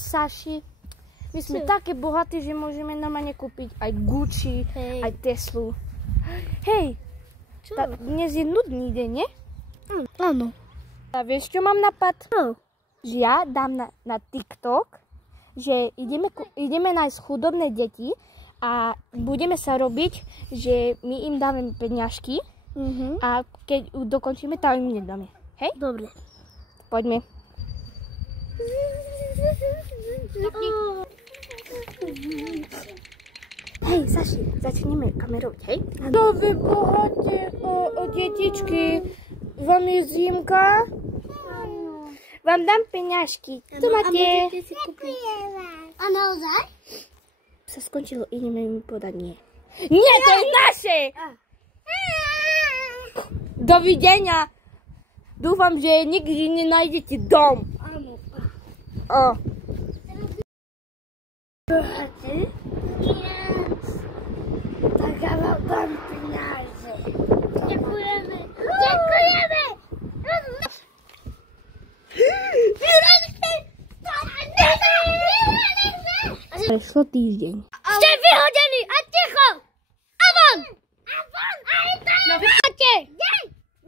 Saši, my sme také bohatí, že môžeme normálne kúpiť aj Gucci, aj Teslu. Hej, dnes je nudný deň, nie? Áno. A vieš, čo mám napad? Že ja dám na TikTok, že ideme nájsť chudobné deti a budeme sa robiť, že my im dáme peňažky a keď dokončíme, tak im nedáme. Hej? Dobre. Poďme. Hej, Saši, začneme kamerovať, hej? To vy bohaté detičky, vám je zimka? Vám dám peňažky. Tu máte. A naozaj? Sa skončilo, ideme im podať nie. Nie, to je naše! Dovidenia. Dúfam, že nikdy nenájdete dom. Áno. Tak ja vám dám peniaze. Ďakujeme. Ďakujeme. Prešlo týždeň. Ste vyhodení a ticho! A von! A von! Aj tam! No vypadte!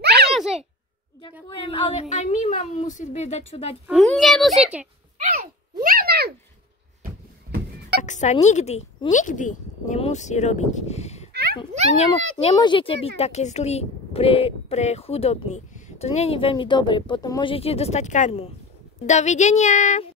Peniaze! Ďakujem, ale aj my mám musíme dať čo dať. Nemusíte! Nemám! Tak sa nikdy nemusí robiť. Nemôžete byť také zlí pre chudobný. To nie je veľmi dobre, potom môžete dostať karmu. Dovidenia!